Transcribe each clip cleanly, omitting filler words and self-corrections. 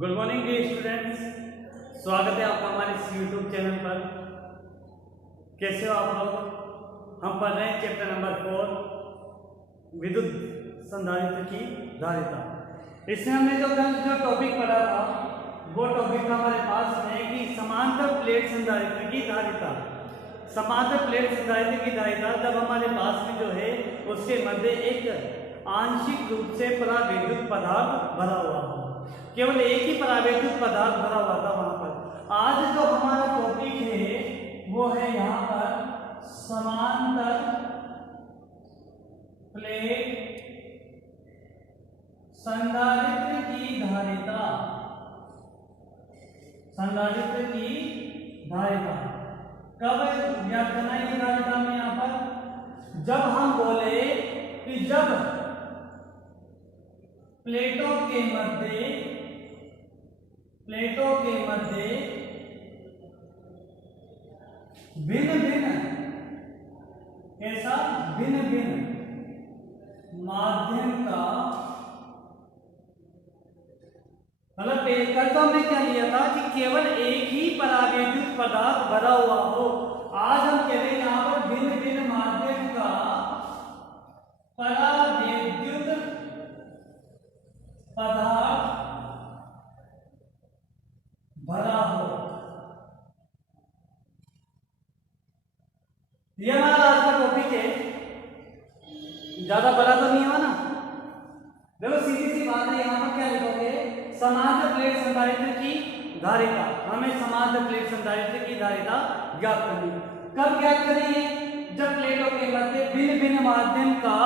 Good morning dear students, स्वागत है आपका हमारे इस यूट्यूब चैनल पर। कैसे हो आप लोग? हम पढ़ रहे हैं चैप्टर नंबर 4 विद्युत संधारित्र की धारिता। इसमें हमने जो टॉपिक पढ़ा था वो टॉपिक था हमारे पास है कि समांतर प्लेट संधारित्र की धारिता। समांतर प्लेट संधारित्र की धारिता जब हमारे पास में जो है उसके मध्य एक आंशिक रूप से परावैद्युत पदार्थ भरा हुआ हो, केवल एक ही परावैद्युत पदार्थ भरा हुआ था वहां पर। आज जो हमारा टॉपिक है वो है यहाँ पर समांतर प्लेट संधारित्र की धारिता। संधारित्र की धारिता कब ज्ञात करना है धारिता में? यहाँ पर जब हम बोले कि जब प्लेटों के मध्य भिन्न भिन्न ऐसा भिन्न भिन्न माध्यम का, मतलब कल तो हमने क्या लिया था कि केवल एक ही परावैद्युत पदार्थ भरा हुआ हो। आज हम कह रहे हैं यहां पर भिन्न भिन्न माध्यम का परावैद्युत पदार्थ भरा हो। ये हमारा आज का टॉपिक है। ज्यादा बड़ा तो नहीं हुआ ना? देखो सीधी सी बात है, यहां पर क्या लिखोगे? समांतर प्लेट संधारित्र की धारिता। हमें समांतर प्लेट संधारित्र की धारिता ज्ञात करनी है। कब ज्ञात करेंगे? जब प्लेटों के मध्य भिन्न भिन्न माध्यम का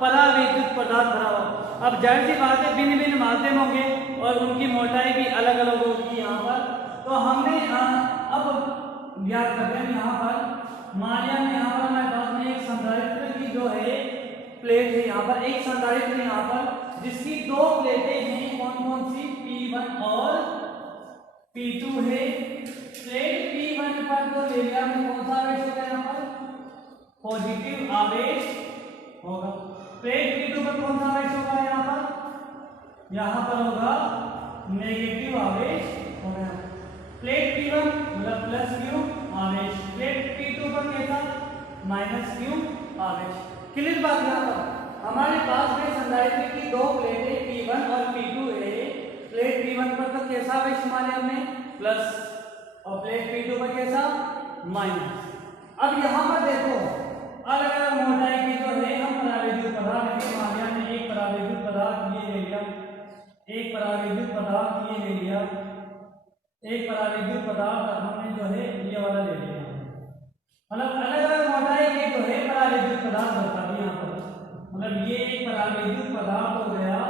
परावैद्युत पदार्थ भरा हो। अब जाहिर सी बात है भिन्न भिन्न माध्यम होंगे और उनकी मोटाई भी अलग अलग होगी यहाँ पर। तो हमने अब ज्ञात करते हैं यहाँ पर, मान लिया यहाँ पर हमारे पास में एक संधारित्र की जो है प्लेट है, यहाँ पर एक संधारित्र यहाँ पर जिसकी दो प्लेटें हैं। कौन कौन सी? P1 और P2 है। प्लेट P1 पर तो ले लिया में कौन सा आवेश होगा? यहाँ पर पॉजिटिव आवेश होगा। प्लेट P2 पर कौन सा आवेश होगा? यहाँ पर होगा नेगेटिव आवेश होगा। प्लेट P1 मतलब प्लस Q आवेश, प्लेट P2 पर कैसा? माइनस Q आवेश। क्लियर बात? यहाँ पर हमारे पास में संधारित्र की दो प्लेटें P1 और P2 है। प्लेट P1 पर तो कैसा आवेश माने हमने? प्लस, और प्लेट P2 पर कैसा? माइनस। अब यहाँ पर देखो अलग अलग मोटाई की जो है हम परावैद्युत पदार्थ में एक परावैद्युत पदार्थ ये ले लिया, एक परावैद्युत पदार्थ ये ले लिया, एक परावैद्युत पदार्थ हमने जो है ये वाला ले लिया। मतलब अलग अलग मोटाई के जो है परावैद्युत पदार्थ बता दिए यहाँ पर। मतलब ये एक परावैद्युत पदार्थ हो गया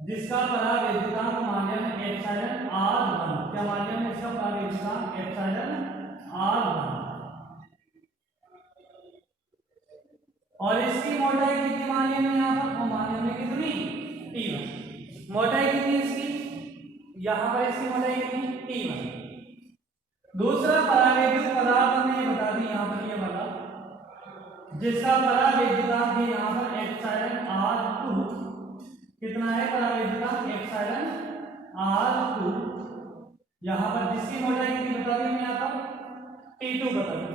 जिसका परावैद्युतांक मान लिया एप्सिलॉन R1। क्या मान लिया? इसका परावैद्युतांक एप्सिलॉन R1 और इसकी मोटाई कितनी मान लिया यहाँ पर? मान लिया कितनी? T1। मोटाई कितनी इसकी? यहाँ पर इसकी मोटाई कितनी? T1। दूसरा परावैद्युत पदार्थ हमने बता दी यहाँ पर ये वाला जिसका परावैद्युतांक है यहाँ पर एप्सिलॉन R2। कितना है परावैद्युतांक? Epsilon R2। यहाँ पर जिसकी मोटाई कितनी बता दी हमने यहाँ पर? T2 बता दी।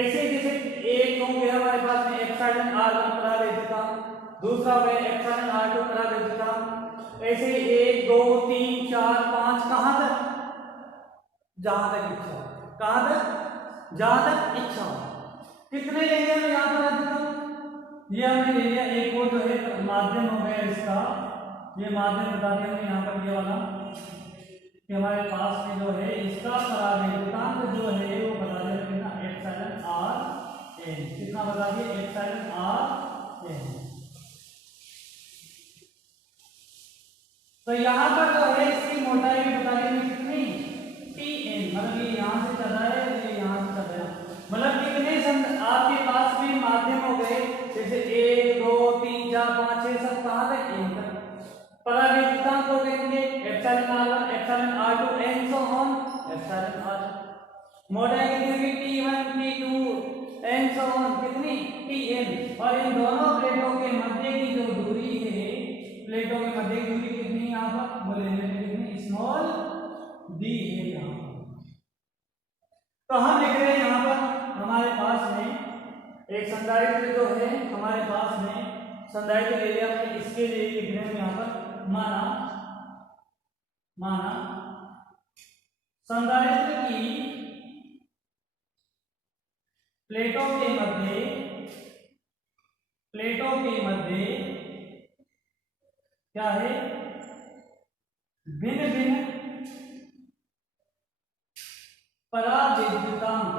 ऐसे जैसे एक हो गया हमारे पास में एप्सिलॉन R1 परावैद्युतांक, दूसरा हो गया एप्सिलॉन R2 परावैद्युतांक। ऐसे 1 2 3 4 5 कहां तक? जहां तक इच्छा हो। कहां तक? जहां तक इच्छा हो। कितने ले लिया यहाँ पर अधिकतम? ये हमने ले लिया एक और जो है माध्यम हो गया इसका, ये माध्यम बता दिया हमने यहाँ पर ये वाला कि हमारे पास में जो है इसका परावैद्युतांक जो है वो बता दिया कितना? Epsilon RN। कितना बता दिया? Epsilon RN। तो यहाँ पर जो है इसकी मोटाई भी बता दी कितनी? TN। मतलब ये यहाँ से चल रहा है, ये यहाँ से चल रहा है। मतलब कितने आपके पास में माध्यम हो गए? जैसे 1 2 3 4 5 6 7 कहां तक? N तक। परावैद्युतांक हो गए epsilon R1 epsilon R2 and so on epsilon R। मोटाई कितनी होगी? T1 T2 and so on कितनी? TN। और इन दोनों प्लेटों के मध्य की जो दूरी है, प्लेटों के मध्य की दूरी कितनी यहाँ पर? बोले स्मॉल डी है यहाँ पर। तो हम लिख रहे हैं यहाँ पर हमारे पास में एक संधारित्र जो है हमारे पास में संधारित्र ले लिया हमने, इसके लिए लिख रहे हैं यहाँ पर माना संधारित्र की प्लेटों के मध्य क्या है, भिन्न भिन्न परावैद्युतांक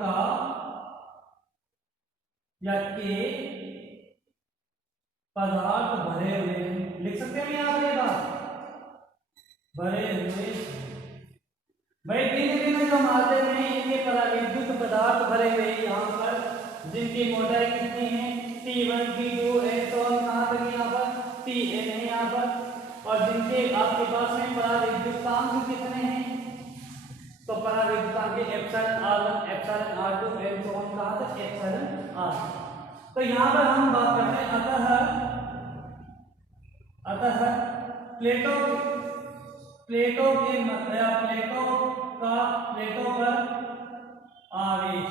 का या के पदार्थ भरे हुए हैं। लिख सकते हैं यहाँ पर बात भरे हुए भाई भिन्न जो माध्यम में इनके परावैद्युत पदार्थ भरे हुए यहाँ पर, जिनकी मोटाई कितनी है T1 T2 N1 कहाँ तक यहाँ पर Tn है यहाँ पर, और जिनके आपके पास में परावैद्युतांक कितने हैं, तो परावैद्युतांक epsilon R1 epsilon R2 N1 कहाँ तक एप्सिलॉन R। तो यहाँ पर हम बात करते हैं अतः प्लेटों पर आवेश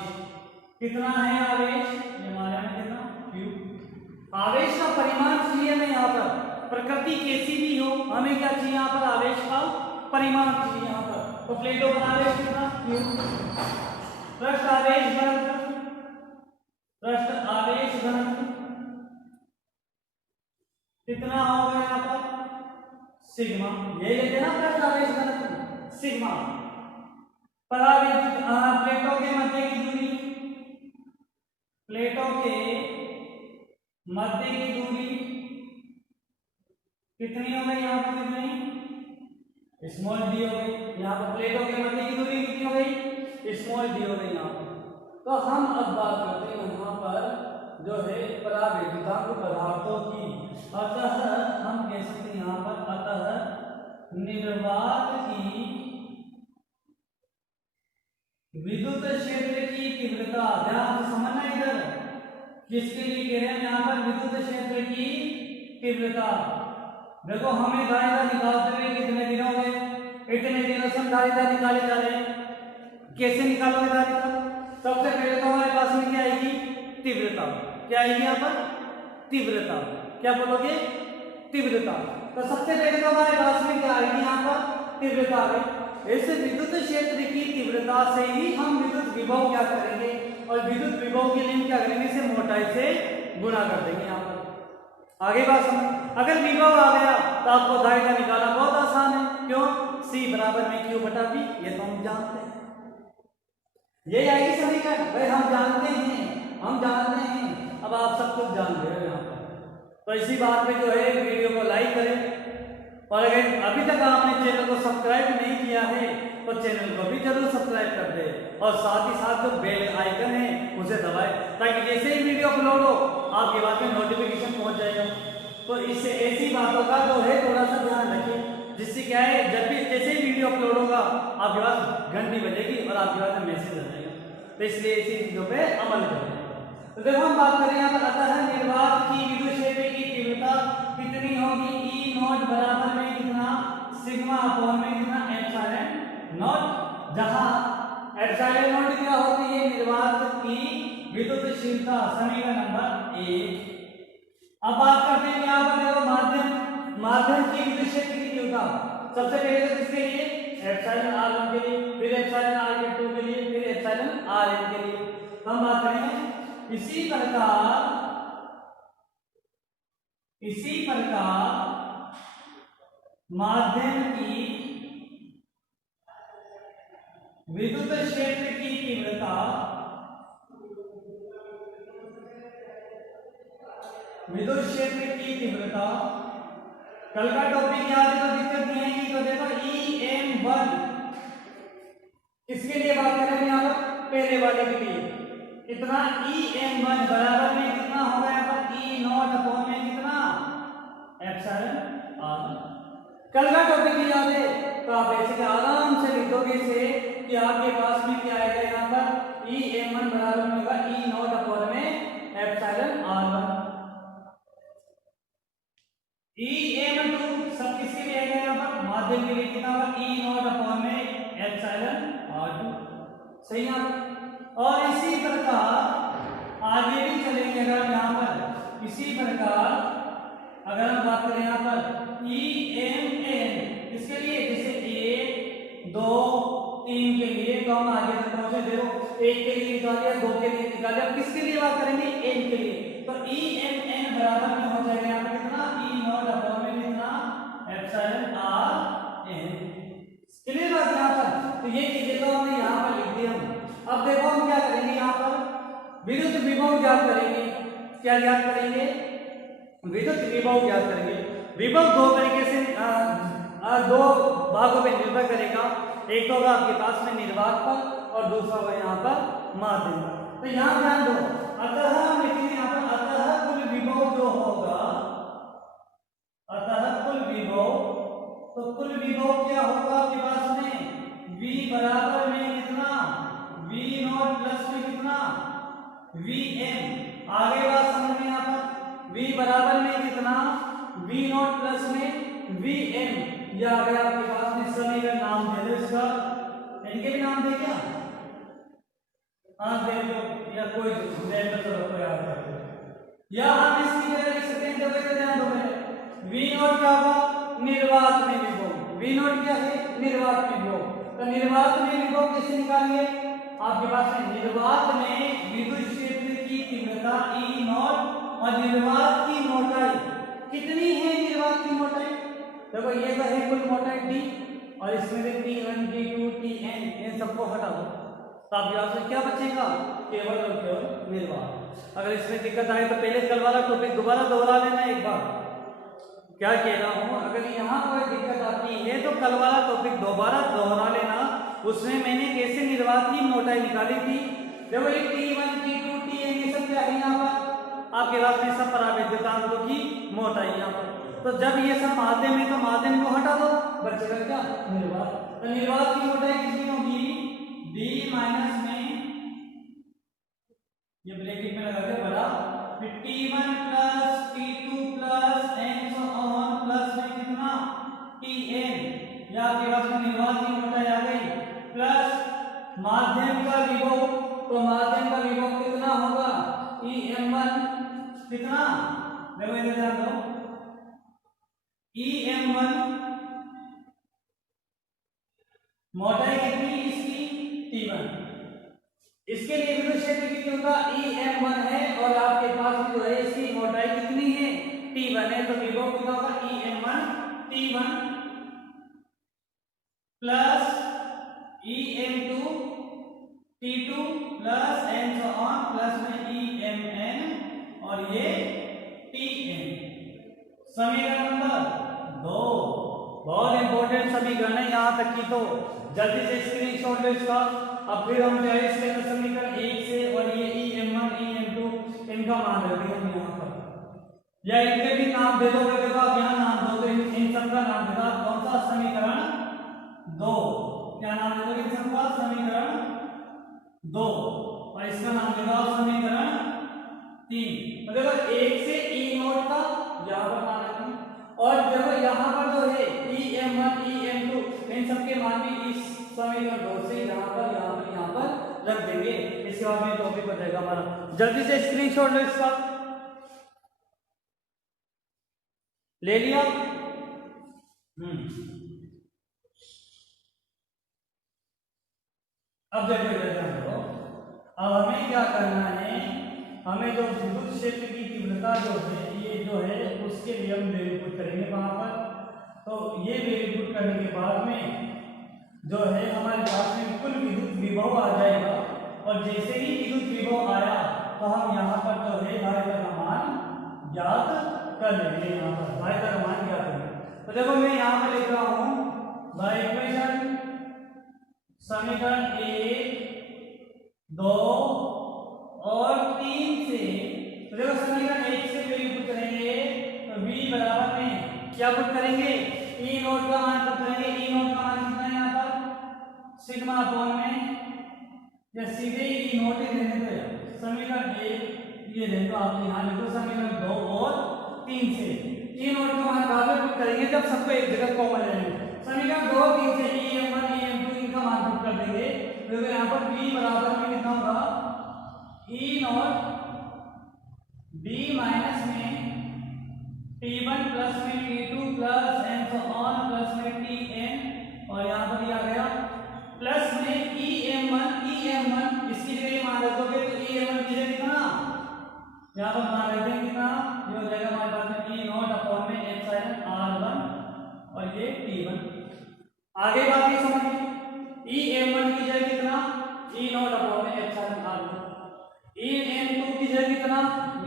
कितना है, आवेश ये हमारे में कितना Q। आवेश का परिमाण चाहिए हमें यहाँ पर, प्रकृति कैसी भी हो हमें क्या चाहिए यहाँ पर, आवेश का परिमाण चाहिए यहाँ पर। तो प्लेटों पर आवेश कितना Q। पृष्ठ आवेश घनत्व कितना होगा यहाँ पर सिग्मा, ये लेते ना पृष्ठ आवेश घनत्व सिग्मा। परावैद्युत प्लेटों के मध्य की दूरी कितनी हो गई, यहाँ पर कितनी स्मॉल डी हो गई। यहाँ पर प्लेटों के मध्य की दूरी कितनी हो गई, स्मॉल डी हो गई यहाँ पर। तो हम अब बात करते हैं यहाँ पर जो है परावैद्युतांक पदार्थों की। अतः हम कह सकते हैं यहाँ पर अतः निर्वात की विद्युत क्षेत्र की तीव्रता, ध्यान से समझना इधर किसके लिए कह रहे हैं यहाँ पर, विद्युत क्षेत्र की तीव्रता। देखो हमें धारिता निकालते हुए कितने दिन हो गए, इतने दिनों से हम धारिता निकाले जा रहे हैं। कैसे निकालोगे धारिता, सबसे पहले तो हमारे पास में क्या आएगी, तीव्रता। क्या आएगी यहाँ पर, तीव्रता। क्या बोलोगे, तीव्रता। तो सबसे पहले तो हमारे पास में क्या आएगी यहाँ पर, तीव्रता आ गई। ऐसे विद्युत क्षेत्र की तीव्रता से ही हम विद्युत विभव क्या करेंगे, और विद्युत विभव के लिए क्या करेंगे, इसे मोटाई से गुणा कर देंगे यहाँ पर। आगे बात समझ, अगर विभव आ गया तो आपको धारिता निकालना बहुत आसान है। क्यों, C बराबर में Q बटा V, ये तो हम जानते हैं। ये आएगी समीकरण, भाई हम जानते हैं। अब आप सब कुछ जान गए यहाँ पर। तो इसी बात पे जो है वीडियो को लाइक करें, और अगर अभी तक आपने चैनल को सब्सक्राइब नहीं किया है तो चैनल को भी जरूर सब्सक्राइब कर दे, और साथ ही साथ जो बेल आइकन है उसे दबाएं, ताकि जैसे ही वीडियो अपलोड हो आपके पास में नोटिफिकेशन पहुंच जाएगा। तो इससे ऐसी बातों का जो है थोड़ा सा ध्यान रखिए, जिससे क्या है जब भी जैसे ही वीडियो अपलोड होगा आपके पास घंटी बजेगी और आपके पास मैसेज आ जाएगा। तो इसलिए इसी चीजों पे अमल करें। तो देखो हम बात करें यहाँ पर अतः निर्वात की विद्युत क्षेत्र की तीव्रता कितनी होगी, E नॉट बराबर में कितना, सिग्मा अपॉन में कितना एप्सिलॉन नॉट, जहां एप्सिलॉन नॉट क्या होती है, निर्वात की विद्युतशीलता, समीकरण नंबर 1। अब बात करते हैं यहाँ पर देखो माध्यम की विद्युत क्षेत्र की तीव्रता। सबसे पहले तो किसके लिए, एप्सिलॉन R1 के लिए, फिर एप्सिलॉन R2 के लिए, फिर एप्सिलॉन Rn के लिए। हम बात करेंगे इसी प्रकार माध्यम की विद्युत क्षेत्र की तीव्रता कल का टॉपिक याद है तो दिक्कत नहीं आएगी। तो देखो EM1 किसके लिए बात कर रहे हैं यहाँ पर, पहले वाले के लिए कितना, EM1 बराबर में कितना होगा यहाँ पर, E नॉट अपॉन में कितना एप्सिलॉन R। कल का टॉपिक याद है तो आप ऐसे आराम से लिख दोगे इसे कि आपके पास में क्या आएगा यहाँ पर, EM1 बराबर में होगा E नॉट अपॉन में एप्सिलॉन R1। n/2 सब किसके लिए आएगा यहाँ पर माध्यम के लिए कितना होगा E नॉट अपॉन में एप्सिलॉन r2 सही है। और इसी प्रकार आगे भी चलेंगे अगर यहाँ पर इसी प्रकार अगर हम बात करें यहाँ पर EMN इसके लिए जैसे 1 2 3 के लिए तो हम आगे तक पहुंचे देखो 1 के लिए निकालिए 2 के लिए निकालिए अब किसके लिए बात करेंगे n के लिए तो EMN बराबर में हो जाएगा यहाँ पर कितना E नॉट अपॉन में कितना एप्सिलॉन r n क्लियर बात यहाँ पर। तो ये चीजें तो हमने यहाँ पर लिख दिया। अब देखो हम क्या करेंगे यहाँ पर विद्युत विभव ज्ञात करेंगे। क्या ज्ञात करेंगे विद्युत विभव ज्ञात करेंगे। विभव दो तरीके से दो भागों में निर्भर करेगा। एक तो होगा आपके पास में निर्वात पर और दूसरा होगा यहाँ पर माध्यम पर। तो यहाँ ध्यान दो अतः हम लिखेंगे यहाँ पर अतः कुल विभव जो होगा अतः कुल विभव तो कुल विभव क्या होगा आपके पास में V बराबर में कितना V नॉट प्लस में कितना Vm आगे बात समझ में यहाँ पर V बराबर में कितना V नॉट प्लस में Vm या अगर आपके पास में समीकरण नाम दे दो इसका इनके भी नाम दे क्या हाँ दे दो या कोई दे दो चलो कोई याद कर या हम इसकी जगह लिख सकते हैं देखो ध्यान दो पहले V नॉट क्या होगा निर्वात में विभव V नॉट क्या है निर्वात में विभव। तो निर्वात में विभव कैसे निकालेंगे आपके पास में निर्वात में विद्युत क्षेत्र की तीव्रता E नॉट और निर्वात की मोटाई कितनी है निर्वात की मोटाई देखो ये तो है कुल मोटाई D और इसमें से T1 T2 Tn इन सबको हटा दो तो आपके पास में क्या बचेगा केवल और केवल निर्वात। अगर इसमें दिक्कत आए तो पहले कल वाला टॉपिक दोबारा दोहरा लेना एक बार क्या कह रहा हूं अगर यहाँ कोई दिक्कत आती है तो कल वाला टॉपिक दोबारा दोहरा लेना। उसमें मैंने कैसे निर्वात की मोटाई निकाली थी देखो ये T1 T2 Tn ये सब क्या है यहाँ पर आपके पास में सब परावैद्युतांकों की मोटाई यहाँ पर। तो जब ये सब माध्यम है तो माध्यम को हटा दो बचेगा क्या निर्वात। तो निर्वात की मोटाई कितनी होगी D माइनस में ये ब्रैकेट में लगा के बड़ा फिर T1 plus T2 plus and so on plus में कितना Tn या आपके पास में निर्वात की मोटाई आ गई प्लस माध्यम का विभव तो माध्यम का विभव कितना होगा EM1 कितना देखो इधर ध्यान दो EM1 मोटाई कितनी इसकी T1 इसके लिए विद्युत क्षेत्र कितनी होगा EM1 है और आपके पास जो है इसकी मोटाई कितनी है T1 है तो विभव कितना होगा EM1 T1 plus EM2 T2 plus and so on plus में EMN और ये Tn। समीकरण नंबर 2 बहुत इंपॉर्टेंट समीकरण है यहाँ तक की तो जल्दी से स्क्रीनशॉट लो इसका। अब फिर हम जो है इसके समीकरण 1 से और ये EM1 EM2 इनका मान रख देंगे हम यहाँ पर या इनके भी नाम दे दो देखो आप यहाँ नाम दो तो इन सबका नाम देगा कौन सा समीकरण 2 क्या नाम दे दोगे इन सबका समीकरण 2 और इसका नाम देगा समीकरण 3। तो देखो 1 से E नोट का यहाँ पर मान रखें और देखो यहाँ पर जो है EM1 EM2 इन सबके मान भी इस समीकरण 2 से यहाँ पर रख देंगे। इसके बाद में टॉपिक हो जाएगा हमारा। जल्दी से स्क्रीनशॉट लो इसका ले लिया। अब देखो अब हमें क्या करना है हमें जो विद्युत क्षेत्र की तीव्रता जो है ये जो है उसके लिए हम वेरीफाई करेंगे वहां पर। तो ये वेरीफाई करने के बाद में जो है हमारे पास में कुल विद्युत विभव आ जाएगा और जैसे ही विद्युत विभव आया तो हम यहाँ पर जो है धारिता का मान ज्ञात कर लेंगे। यहाँ पर धारिता का मान ज्ञात करेंगे। तो देखो मैं यहाँ पर लिख रहा हूँ बाय इक्वेशन समीकरण 1 2 और 3 से तो देखो समीकरण 1 से वेरीफाई करेंगे तो V बराबर में क्या पुट करेंगे E नोट का मान पुट करेंगे। E नोट का मान कितना है यहाँ पर सिग्मा अपॉन में या सीधे E नोट ही देने दो समीकरण 1 ये देखो आप यहाँ लिखो समीकरण 2 और 3 से ई नोट को मान कहाँ पे पुट करेंगे जब सबको एक जगह कॉमन लेंगे। समीकरण 2 3 से em1 em2 इनका मान पुट कर देंगे तो यहाँ पर b बराबर में कितना होगा ई नॉट b माइनस में t1 प्लस में t2 plus and so on plus में tn और यहाँ पर आ गया प्लस में em1 इसकी जगह मान रख दोगे तो em1 की जगह कितना यहाँ पर मान रख देंगे कितना ये हो जाएगा हमारे पास में e नॉट अपॉन में एप्सिलॉन r1 और ये t1। आगे बात ये समझिए em1 की जगह कितना e नॉट अपॉन में एप्सिलॉन r1 em2 की जगह कितना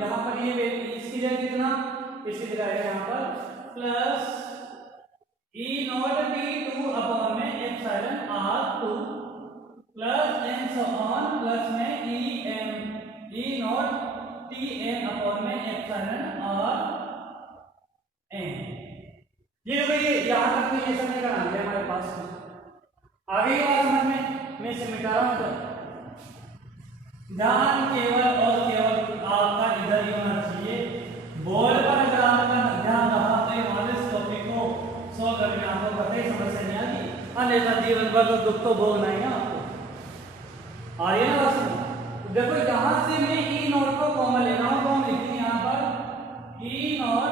यहाँ पर ये इसकी जगह कितना इसकी जगह है यहाँ पर plus e naught t2 upon में epsilon r2 plus and so on plus में e नॉट tn अपॉन में एप्सिलॉन rn। ये देखो ये यहाँ तक तो ये समीकरण आ गया हमारे पास में। आगे की बात समझ में मैं इसे मिटा रहा हूँ तो ध्यान केवल और केवल आपका इधर ही होना चाहिए। बोर्ड पर अगर आपका ध्यान रहा तो हमारे इस टॉपिक को सॉल्व करने आपको कतई समस्या नहीं आती, अन्यथा जीवन भर तो दुख तो भोगना ही है आपको। आ रही है ना बात? देखो यहाँ से मैं ई नॉट को कॉमन ले रहा हूँ तो हम लिखेंगे यहाँ पर ई नॉट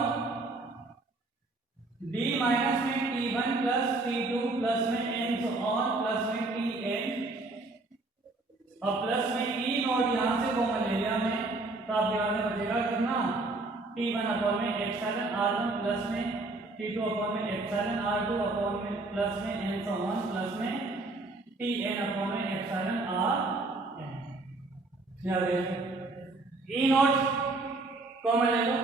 b माइनस में t1 प्लस t2 प्लस में एंड सो ऑन प्लस में tn और प्लस में ई नॉट यहाँ से कॉमन ले लिया मैं तो आप यहाँ से बचेगा कितना t1 अपॉन में एप्सिलॉन r1 प्लस में t2 अपॉन में एप्सिलॉन r2 अपॉन में प्लस में एंड सो ऑन प्लस में tn अपॉन में एप्सिलॉन rn। याद रखिए ई नॉट कॉमन ले लो,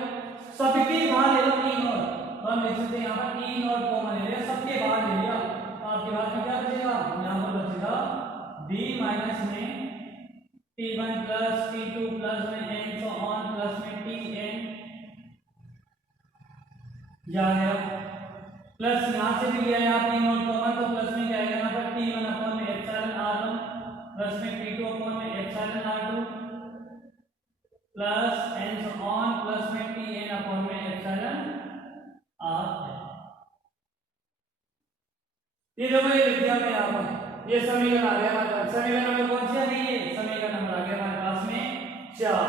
सबके बाहर ले लो ई नॉट तो हम लिख सकते हैं यहाँ पर ई नॉट कॉमन ले लिया, सबके बाहर ले लिया तो आपके पास में क्या बचेगा यहाँ पर बचेगा b माइनस में t1 प्लस t2 प्लस में एंड सो ऑन प्लस में tn जा गया प्लस यहाँ से भी लिया यहाँ पर नॉट कॉमन तो प्लस में क्या आएगा यहाँ पर t1 अपॉन में एप्सिलॉन r1 प्लस में t2 अपॉन में epsilon r2 plus and so on plus में tn अपॉन में एप्सिलॉन r। ये देखो ये लिख दिया मैं यहाँ पर, ये समीकरण आ गया हमारे पास। समीकरण नंबर कौन सा नहीं है, समीकरण नंबर आ गया हमारे पास में 4।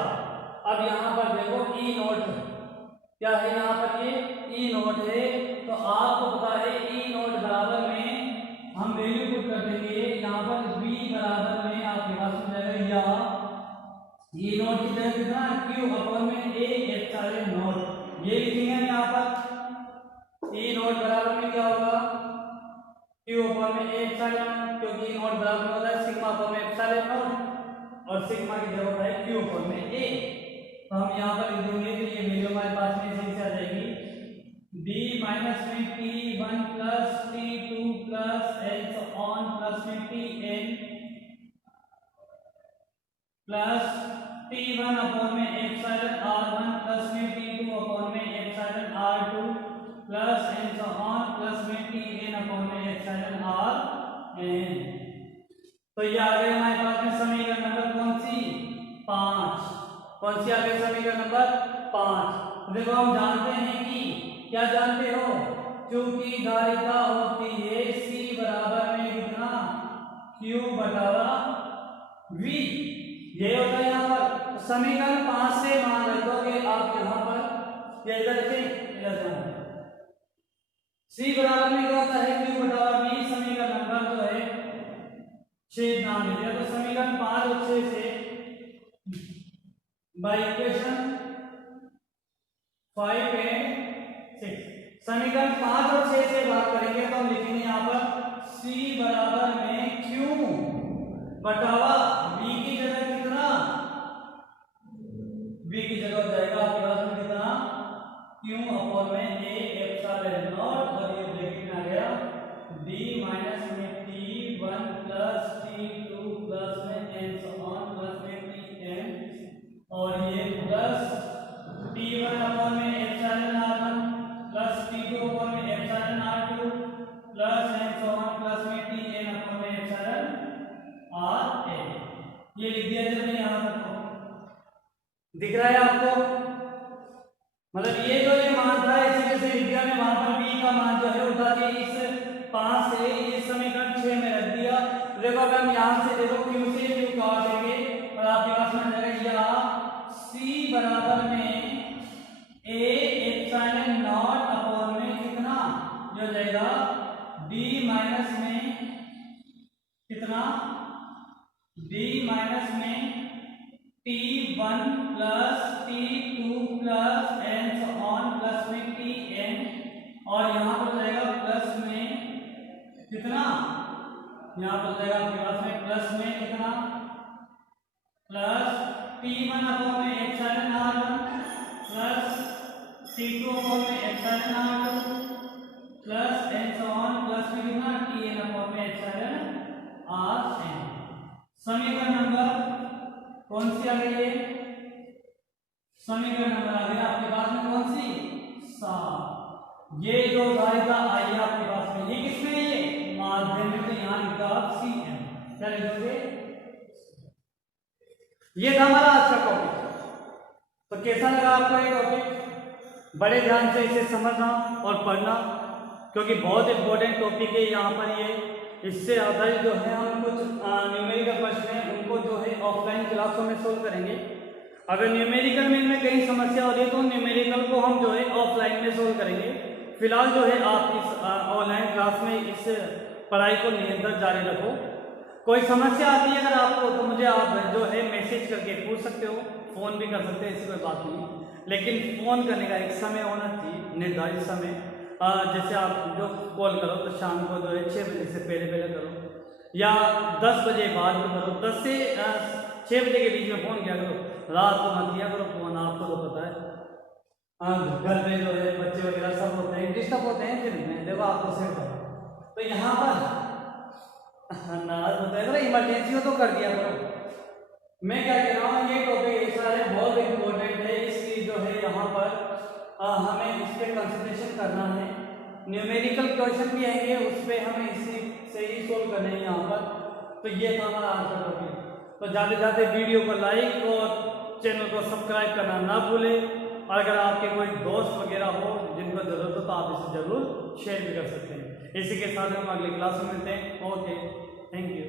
अब यहाँ पर देखो ई नॉट क्या है, यहाँ पर ये ई नॉट है तो आपको पता है ई नॉट बराबर में हम वैल्यू पुट कर देंगे यहाँ पर b बराबर में आपके पास हो जाएगा या ई नॉट की जगह कितना q अपॉन में a एप्सिलॉन नॉट ये लिखेंगे हम यहाँ पर ई नॉट बराबर में क्या होगा q अपॉन में a एप्सिलॉन, क्योंकि ई नॉट बराबर में होता है सिग्मा अपॉन में एप्सिलॉन नॉट और सिग्मा की जगह होता है q अपॉन में a। तो हम यहाँ पर लिख देंगे कि ये वैल्यू हमारे पास में इसी से आ जाएगी b माइनस में t1 plus t2 plus and so on plus में tn प्लस t1 अपॉन में एप्सिलॉन r1 प्लस में t2 अपॉन में epsilon r2 plus and so on plus में tn अपॉन में एप्सिलॉन rn। तो ये आ गया हमारे पास में समीकरण नंबर कौन सी 5। कौन सी आ गई समीकरण नंबर 5। देखो हम जानते हैं कि क्या जानते हो, क्योंकि धारिता होती है c बराबर में कितना q बटा v, ये होता है यहाँ पर। समीकरण 5 से मान रख दोगे आप यहाँ पर, ये इधर से c बराबर में क्या होता है q बटा v। समीकरण नंबर जो है 6 नाम ले लिया, तो समीकरण 5 और 6 से बाय इक्वेशन 5 एंड 6 समीकरण 5 और 6 से बात करेंगे तो हम लिखेंगे यहाँ पर c बराबर में q बटावा v की जगह कितना v की जगह हो जाएगा आपके पास में कितना q अपॉन में a एप्सिलॉन नॉट और ये ब्रैकेट में आ गया b माइनस में t1 प्लस t2 प्लस में एंड सो ऑन प्लस में tn और ये प्लस t1 अपॉन में epsilon r1 plus t2 upon में epsilon r2 plus and so on plus में tn अपॉन में एप्सिलॉन rn। ये लिख दिया जब यहाँ तक दिख रहा है आपको। मतलब ये जो ये मान था इसी जैसे विद्या में वहां पर b का मान जो है उठा के इस 5 से इस समीकरण 6 में रख दिया। देखो अगर हम यहाँ से देखो q से q काटेंगे और आपके पास में आ जाएगा या c बराबर में a एप्सिलॉन नॉट अपॉन में कितना जो हो जाएगा b माइनस में कितना b माइनस में t1 plus t2 plus and so on plus में tn और यहाँ पर जाएगा प्लस में कितना, यहाँ पर जाएगा आपके पास में प्लस में कितना प्लस t1 अपॉन में epsilon r1 plus t2 upon में epsilon r2 plus and so on plus में कितना tn अपॉन में एप्सिलॉन rn। समीकरण नंबर कौन सी आ गई है? समीकरण नंबर आ गया आपके पास में कौन सी? 7। ये जो धारिता आई है आपके पास में ये किसमें है? ये माध्यम में, तो यहाँ लिखा आप Cm। क्या लिखोगे? ये था हमारा आज का टॉपिक। तो कैसा लगा आपको ये टॉपिक? बड़े ध्यान से इसे समझना और पढ़ना क्योंकि बहुत इंपॉर्टेंट टॉपिक है यहाँ पर ये। इससे आधारित जो है हम कुछ न्यूमेरिकल प्रश्न हैं उनको जो है ऑफलाइन क्लासों में सोल्व करेंगे। अगर न्यूमेरिकल में इनमें कहीं समस्या हो रही है तो न्यूमेरिकल को हम जो है ऑफलाइन में सोल्व करेंगे। फिलहाल जो है आप इस ऑनलाइन क्लास में इस पढ़ाई को निरंतर जारी रखो। कोई समस्या आती है अगर आपको तो मुझे आप जो है मैसेज करके पूछ सकते हो, फ़ोन भी कर सकते हैं, ऐसी कोई बात नहीं। लेकिन फ़ोन करने का एक समय होना चाहिए, निर्धारित समय। जैसे आप जो कॉल करो तो शाम को जो है 6 बजे से पहले करो या 10 बजे बाद में करो। 10 से 6 बजे के बीच में फ़ोन किया करो, रात को मत किया करो फ़ोन। आपको तो पता है घर में जो है बच्चे वगैरह सब होते हैं, डिस्टर्ब होते हैं दिन में। देखो आपको सेट करो तो यहाँ पर नाराज होता है करो, इमरजेंसी हो तो कर दिया करो। मैं क्या कह रहा हूँ ये टॉपिक ऐसा है बहुत इम्पोर्टेंट है, इसलिए जो है यहाँ पर हमें इस पर कंसंट्रेशन करना है। न्यूमेरिकल क्वेश्चन भी आएंगे उस पर हमें इसी से ही सोल्व करने हैं यहाँ पर। तो ये था हमारा आज का टॉपिक। तो जाते जाते वीडियो को लाइक और चैनल को सब्सक्राइब करना ना भूलें। और अगर आपके कोई दोस्त वगैरह हो जिनको ज़रूरत हो तो आप इसे ज़रूर शेयर भी कर सकते हैं। इसी के साथ हम अगली क्लास में मिलते हैं। Okay, thank you.